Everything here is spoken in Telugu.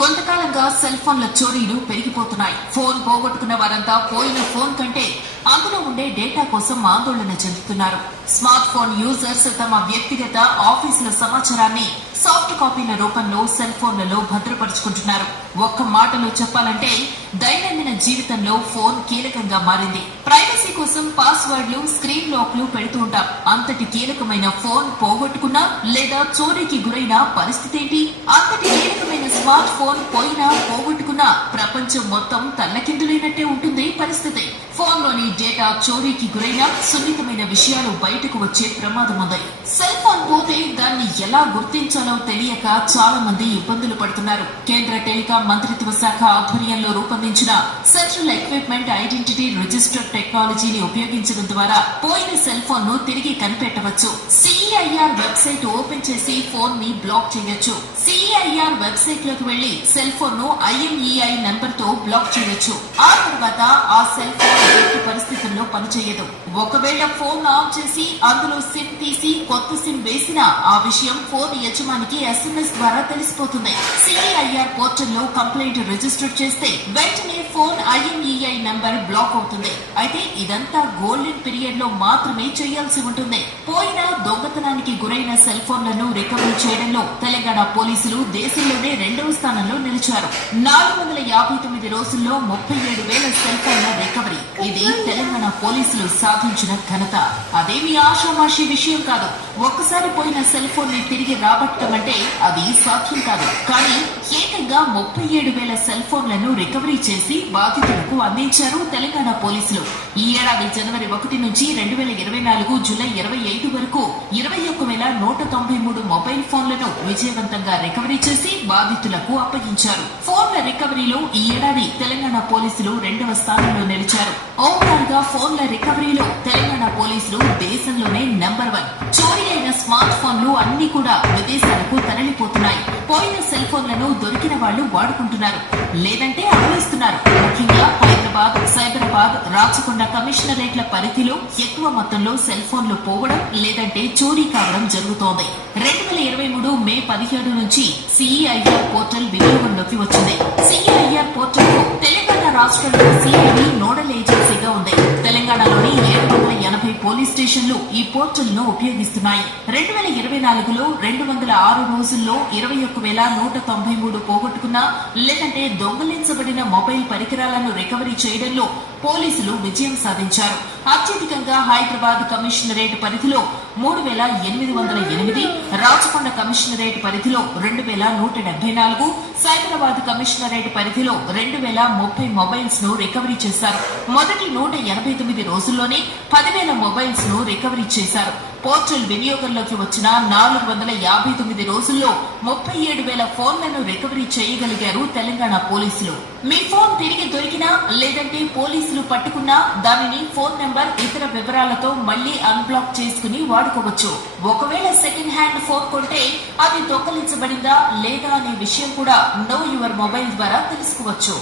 కొంతకాలంగా సెల్ ఫోన్ల చోరీలు పెరిగిపోతున్నాయి. ఫోన్ పోగొట్టుకున్న వారంతా పోయిన ఫోన్ కంటే అందులో ఉండే డేటా కోసం ఆందోళన చెందుతున్నారు. స్మార్ట్ ఫోన్ యూజర్స్ తమ వ్యక్తిగత ఆఫీసుల సమాచారాన్ని సాఫ్ట్ కాపీల రూపంలో సెల్ ఫోన్లలో భద్రపరుచుకుంటున్నారు. ఒక్క మాటలో చెప్పాలంటే దైనందిన జీవితంలో ఫోన్ కీలకంగా మారింది. ప్రైవసీ కోసం పాస్వర్డ్లు, స్క్రీన్ లాక్లు పెడుతూ ఉంటాం. అంతటి కీలకమైన ఫోన్ పోగొట్టుకున్నా లేదా చోరీకి గురైన పరిస్థితి ఏంటి? అంతటి కీలకమైన స్మార్ట్ ఫోన్ పోయినా పోగొట్టుకున్నా ప్రపంచం మొత్తం తల్లకిందులైనట్టే ఉంటుంది పరిస్థితి. ఫోన్ లోని డేటా చోరీకి గురైన సున్నితమైన విషయాలు బయటకు వచ్చే ప్రమాదం ఉంది. సెల్ ఫోన్ పోతే దాన్ని ఎలా గుర్తించాలో తెలియక చాలా మంది ఇబ్బందులు పడుతున్నారు. కేంద్ర టెలికాం మంత్రిత్వ శాఖ ఆధ్వర్యంలో రూపొందించిన సెంట్రల్ ఎక్విప్మెంట్ ఐడెంటిటీ రిజిస్టర్ టెక్నాలజీని ఉపయోగించడం ద్వారా పోయిన సెల్ ఫోన్ ను తిరిగి కనిపెట్టవచ్చు. సిఈఐఆర్ వెబ్సైట్ ఓపెన్ చేసి ఫోన్ ని బ్లాక్ చేయొచ్చు. సిఈఐఆర్ వెబ్సైట్ లోకి వెళ్లి సెల్ ఫోన్ ను IMEI నంబర్ తో బ్లాక్ చేయొచ్చు. ఆ తర్వాత ఆ సెల్ ఫోన్ ఎట్టి పరిస్థితుల్లో పనిచేయదు. ఒకవేళ ఫోన్ ఆన్ చేసి అందులో సిమ్ తీసి కొత్త సిమ్ వేసినా ఆ విషయం ఫోన్ యజమానికి SMS ద్వారా తెలిసిపోతుంది. సిఈఐఆర్ పోర్టల్లో కంప్లైంట్ రిజిస్టర్ చేస్తే వెంటనే ఫోన్ IMEI నంబర్ బ్లాక్ అవుతుంది. అయితే ఇదంతా గోల్డెన్ పీరియడ్ లో మాత్రమే చేయాల్సి ఉంటుంది. పోయిన దొంగతనానికి గురైన సెల్ ఫోన్లను రికవరీ చేయడంలో తెలంగాణ పోలీసులు దేశంలోనే 2వ స్థానంలో నిలిచారు. 459 రోజుల్లో 37,000 సెల్ ఫోన్ల రికవరీ. ఇది తెలంగాణ పోలీసులు సాధించిన ఘనత. అదేమి ఆషామాషి విషయం కాదు. ఒక్కసారి పోయిన సెల్ ఫోన్ ని తిరిగి రాబట్టడం అంటే అది సాధ్యం కాదు. కానీ ఏకంగా 37,000 సెల్ ఫోన్లను రికవరీ చేసి బాధితులకు అందించారు తెలంగాణ పోలీసులు. ఈ ఏడాది జనవరి 1 నుంచి 2024 జూలై 25 వరకు 21,193 మొబైల్ ఫోన్లను విజయవంతంగా రికవరీ చేసి బాధితులకు అప్పగించారు. ఫోన్ల రికవరీలో ఈ ఏడాది తెలంగాణ పోలీసులు 2వ స్థానంలో నిలిచారు. ఓవరాల్ గా ఫోన్ల రికవరీలో తెలంగాణ పోలీసులు దేశంలోనే నెంబర్ 1. చోరీ అయిన స్మార్ట్ ఫోన్లు అన్ని కూడా విదేశాలకు తరలిపోతున్నాయి. పోయిన సెల్ ఫోన్లను దొరికిన వాళ్లు వాడుకుంటున్నారు, లేదంటే అమ్మేస్తున్నారు. ముఖ్యంగా హైదరాబాద్, సైబరాబాద్, రాచకొండ కమిషనరేట్ల పరిధిలో ఎక్కువ మొత్తంలో సెల్ ఫోన్లు పోవడం లేదంటే చోరీ కావడం జరుగుతోంది. 2023 మే 17 నుంచి సిఈఐఆర్ పోర్టల్ వినియోగంలోకి వచ్చింది. సిఈఐఆర్ పోర్టల్ తెలంగాణ రాష్ట్రంలో సిఐడి నోడల్ ఏజెన్సీగా ఉంది. తెలంగాణలోని 780 పోలీస్ స్టేషన్లు ఈ పోర్టల్ ను ఉపయోగిస్తున్నాయి. 2024లో 206 రోజుల్లో 21,193 పోగొట్టుకున్న లేదంటే దొంగలించబడిన మొబైల్ పరికరాలను రికవరీ చేయడంలో పోలీసులు విజయం సాధించారు. అత్యధికంగా హైదరాబాద్ కమిషనరేట్ పరిధిలో 3,808, రాచకొండ కమిషనరేట్ పరిధిలో 2,174, సైబరాబాద్ కమిషనరేట్ పరిధిలో 2,030 మొబైల్స్ ను రికవరీ చేశారు. మొదటి 189 రోజుల్లోనే 10,000 మొబైల్స్ ను రికవరీ చేశారు. పోర్టల్ వినియోగంలోకి వచ్చిన 459 రోజుల్లో 37,000 ఫోన్లను రికవరీ చేయగలిగారు తెలంగాణ పోలీసులు. మీ ఫోన్ తిరిగి దొరికినా లేదంటే పోలీసులు పట్టుకున్నా దానిని ఫోన్ నెంబర్, ఇతర వివరాలతో మళ్లీ అన్బ్లాక్ చేసుకుని వాడుకోవచ్చు. ఒకవేళ సెకండ్ హ్యాండ్ ఫోన్ కొంటే అది దొంగలించబడిందా లేదా అనే విషయం కూడా నో యువర్ మొబైల్ ద్వారా తెలుసుకోవచ్చు.